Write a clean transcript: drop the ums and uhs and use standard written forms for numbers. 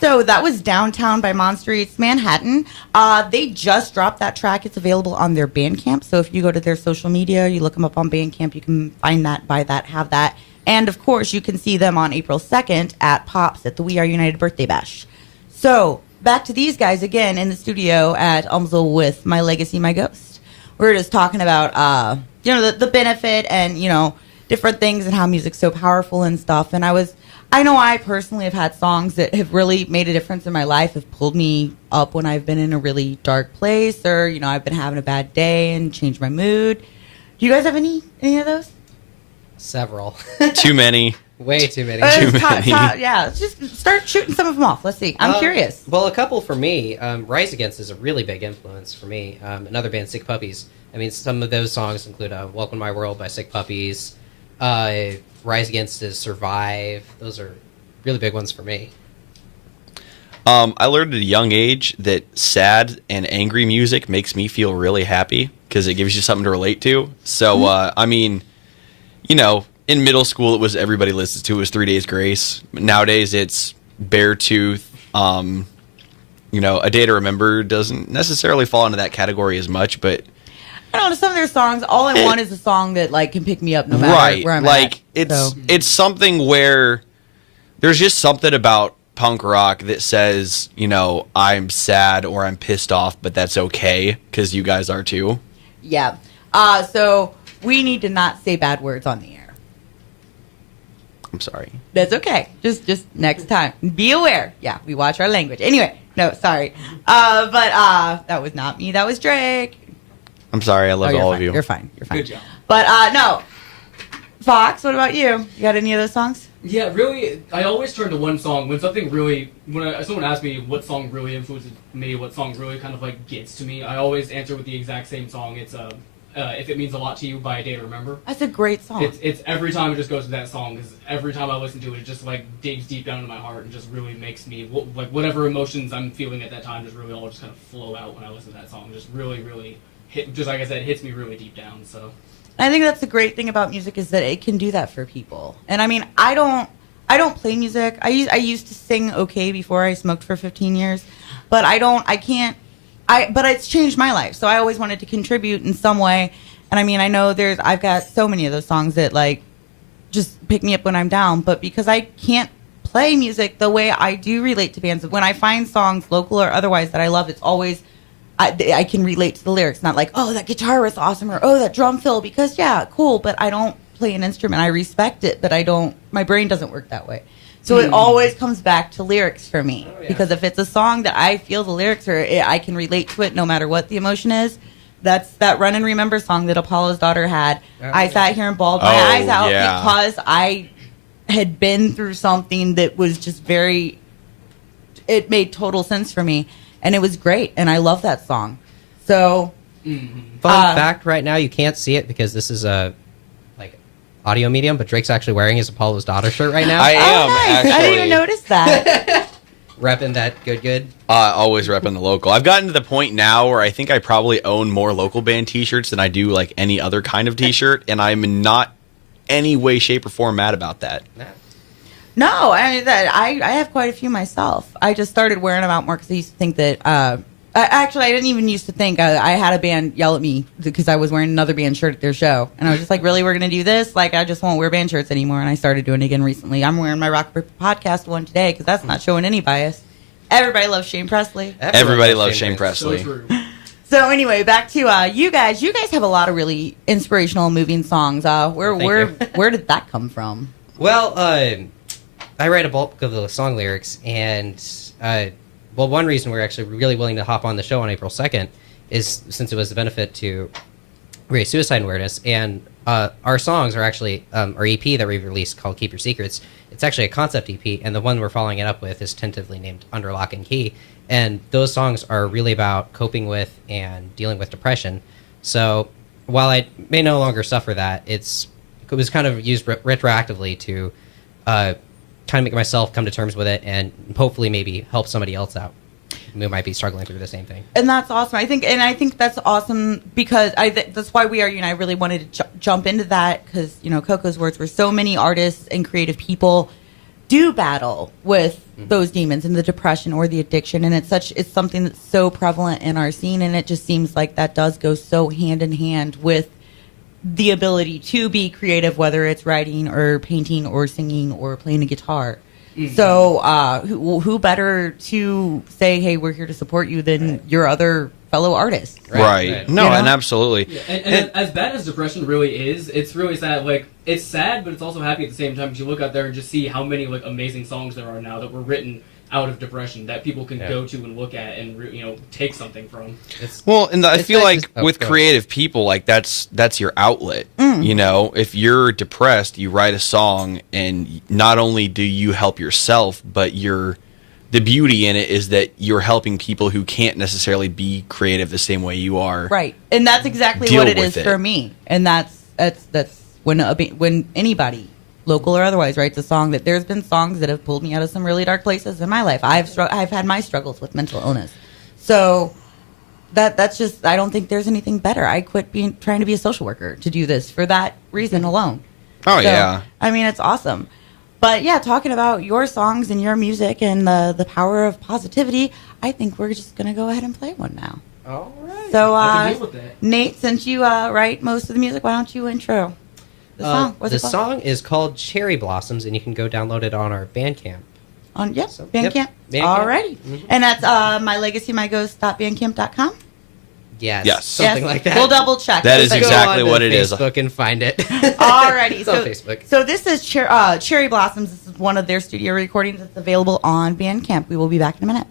So that was Downtown by Monster Eats Manhattan. They just dropped that track. It's available on their Bandcamp. So if you go to their social media, you look them up on Bandcamp, you can find that, buy that, have that. And of course, you can see them on April 2nd at Pops at the We Are United Birthday Bash. So back to these guys again in the studio at Elmsville with My Legacy, My Ghost. We're just talking about, the benefit and, different things and how music's so powerful and stuff. And I know I personally have had songs that have really made a difference in my life, have pulled me up when I've been in a really dark place or, I've been having a bad day and changed my mood. Do you guys have any of those? Several. Too many. Way too many. Yeah, let's just start shooting some of them off. Let's see. I'm curious. Well, a couple for me. Rise Against is a really big influence for me. Another band, Sick Puppies. I mean, some of those songs include Welcome to My World by Sick Puppies. Rise Against is Survive. Those are really big ones for me. I learned at a young age that sad and angry music makes me feel really happy because it gives you something to relate to. So, in middle school, it was everybody listens to. It was 3 Days Grace. Nowadays, it's Beartooth. A Day to Remember doesn't necessarily fall into that category as much, but I don't know, some of their songs, all I want is a song that can pick me up no matter where I'm at. It's something where there's just something about punk rock that says, I'm sad or I'm pissed off, but that's okay because you guys are too. Yeah. So we need to not say bad words on the air. I'm sorry. That's okay. Just next time. Be aware. Yeah, we watch our language. Anyway, no, sorry. But that was not me. That was Drake. I'm sorry. I love all fine. of you. You're fine. Good job. But no. Fox, what about you? You got any of those songs? Yeah, really, I always turn to one song when something really, someone asks me what song really influences me, what song really kind of gets to me, I always answer with the exact same song. It's If It Means a Lot to You by A Day to Remember. That's a great song. It's every time it just goes to that song, because every time I listen to it, it just digs deep down into my heart and just really makes me, whatever emotions I'm feeling at that time just really all just kind of flow out when I listen to that song. Just really, really just like I said, it hits me really deep down, so. I think that's the great thing about music is that it can do that for people. And I mean, I don't play music. I used to sing okay before I smoked for 15 years, but but it's changed my life. So I always wanted to contribute in some way. And I mean, I know I've got so many of those songs that just pick me up when I'm down, but because I can't play music the way I do relate to bands, when I find songs local or otherwise that I love, it's always I can relate to the lyrics, not that guitar was awesome or that drum fill, because yeah, cool, but I don't play an instrument. I respect it, but my brain doesn't work that way. So it always comes back to lyrics for me, because if it's a song that I feel the lyrics I can relate to it no matter what the emotion is. That's that Run and Remember song that Apollo's Daughter had. I sat here and bawled my eyes out because I had been through something that was just it made total sense for me. And it was great, and I love that song. So, fun fact: right now you can't see it because this is a audio medium, but Drake's actually wearing his Apollo's Daughter shirt right now. I am nice. actually. I didn't even notice that. Repping that good. Always repping the local. I've gotten to the point now where I think I probably own more local band T-shirts than I do any other kind of T-shirt, and I'm not any way, shape, or form mad about that. No, I have quite a few myself. I just started wearing them out more because I used to think that. Actually, I didn't even used to think. I had a band yell at me because I was wearing another band shirt at their show, and I was just like, "Really, we're gonna do this? I just won't wear band shirts anymore." And I started doing it again recently. I'm wearing my Rock Paper Podcast one today because that's not showing any bias. Everybody loves Shane Presley. Everybody loves Shane Presley. So true. So anyway, back to you guys. You guys have a lot of really inspirational, moving songs. Where did that come from? Well, I write a bulk of the song lyrics, and one reason we're actually really willing to hop on the show on April 2nd is since it was a benefit to raise suicide awareness, and our songs are actually our EP that we've released called Keep Your Secrets. It's actually a concept EP, and the one we're following it up with is tentatively named Under Lock and Key, and those songs are really about coping with and dealing with depression. So while I may no longer suffer that, it was kind of used retroactively to kind of make myself come to terms with it and hopefully maybe help somebody else out who might be struggling through the same thing. And that's awesome. I think that's awesome because that's why We Are You. And I really wanted to jump into that because Coco's words were so many artists and creative people do battle with those demons and the depression or the addiction, and it's something that's so prevalent in our scene, and it just seems like that does go so hand in hand with the ability to be creative, whether it's writing or painting or singing or playing a guitar. So who better to say, hey, we're here to support you than your other fellow artists? Right. No, You know? and absolutely. Yeah, and as bad as depression really is, it's really sad. Like, it's sad, but it's also happy at the same time. Because you look out there and just see how many like amazing songs there are now that were written out of depression that people can go to and look at and take something from. Well, and I It's feel nice like to- with go ahead. creative people, like that's your outlet. You know, if you're depressed, you write a song, and not only do you help yourself, but the beauty in it is that you're helping people who can't necessarily be creative the same way you are. Right, and that's exactly Deal what it with is it. for me. And that's when anybody, local or otherwise, writes a song. That there's been songs that have pulled me out of some really dark places in my life. I've had my struggles with mental illness, so that's just, I don't think there's anything better. I quit trying to be a social worker to do this for that reason alone. Oh So, yeah. I mean, it's awesome. But yeah, talking about your songs and your music and the power of positivity, I think we're just gonna go ahead and play one now. All right. So, I can deal with that. Nate, since you write most of the music, why don't you intro the song? What's the it called? song is called Cherry Blossoms, and you can go download it on our Bandcamp. On So, Bandcamp. yep, Bandcamp. Alrighty. And that's mylegacymyghost.bandcamp.com. Yes. Yes. Something Yes. like that. We'll double check. That is Go exactly on to what it is. Facebook and find it. Alrighty. It's on Facebook. So this is Cherry Blossoms. This is one of their studio recordings that's available on Bandcamp. We will be back in a minute.